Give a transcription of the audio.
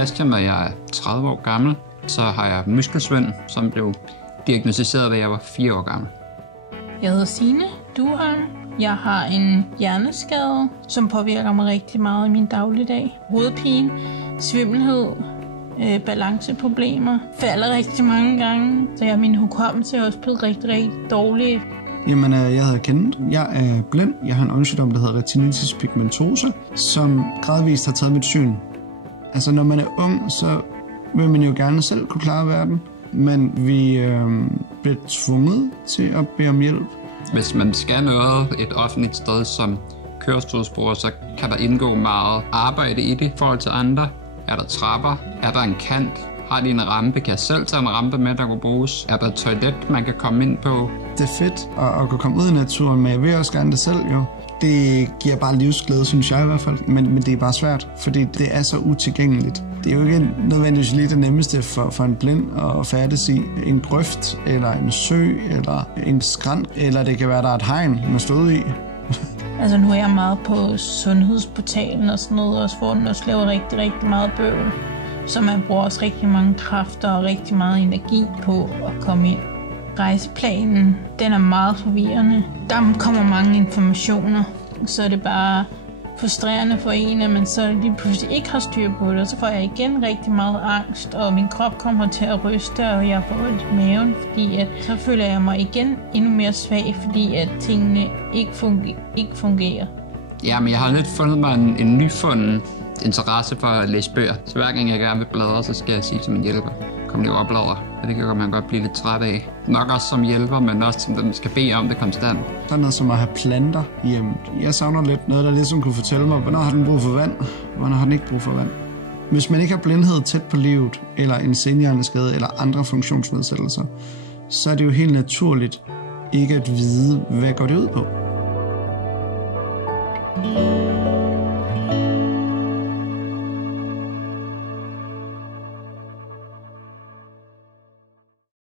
Christian, og jeg er 30 år gammel. Så har jeg muskelsvind, som blev diagnosticeret, da jeg var 4 år gammel. Jeg hedder Signe Duholm. Jeg har en hjerneskade, som påvirker mig rigtig meget i min dagligdag. Hovedpine, svimmelhed, balanceproblemer, falder rigtig mange gange, så min hukommelse er også blevet rigtig, rigtig dårlig. Jamen, jeg hedder Kenneth. Jeg er blind. Jeg har en øjensygdom, der hedder retinitis pigmentosa, som gradvist har taget mit syn. Altså, når man er ung, så vil man jo gerne selv kunne klare verden, men vi bliver tvunget til at bede om hjælp. Hvis man skal noget et offentligt sted som kørestolsbruger, så kan der indgå meget arbejde i det i forhold til andre. Er der trapper? Er der en kant? Har de en rampe? Kan jeg selv tage en rampe med, der kan bruges? Er der et toilet, man kan komme ind på? Det er fedt at kunne komme ud i naturen, men jeg vil også gerne det selv jo. Det giver bare livsglæde, synes jeg i hvert fald. Men det er bare svært, fordi det er så utilgængeligt. Det er jo ikke nødvendigvis lige det nemmeste for en blind at færdes i. En grøft, eller en sø, eller en skrænt, eller det kan være, der er et hegn, man stod i. Altså nu er jeg meget på sundhedsportalen og sådan noget, også hvor den også laver rigtig, rigtig meget bøvl. Så man bruger også rigtig mange kræfter og rigtig meget energi på at komme ind. Rejseplanen, den er meget forvirrende. Der kommer mange informationer, så er det bare frustrerende for en, at man så lige pludselig ikke har styr på det. Og så får jeg igen rigtig meget angst, og min krop kommer til at ryste, og jeg får ondt i maven, fordi så føler jeg mig igen endnu mere svag, fordi at tingene ikke fungerer. Ja, men jeg har lidt fundet mig en nyfunden interesse for at læse bøger. Så hver gang jeg gerne vil bladre, så skal jeg sige til min hjælper, kom lige over og bladre. Og det kan man godt blive lidt træt af. Nok også som hjælper, men også som den skal bede om det konstant. Der er noget som at have planter hjemme. Jeg savner lidt noget, der ligesom kunne fortælle mig, hvornår har den brug for vand, hvornår har den ikke brug for vand. Hvis man ikke har blindhed tæt på livet, eller en senhjerneskade, eller andre funktionsnedsættelser, så er det jo helt naturligt ikke at vide, hvad går det ud på.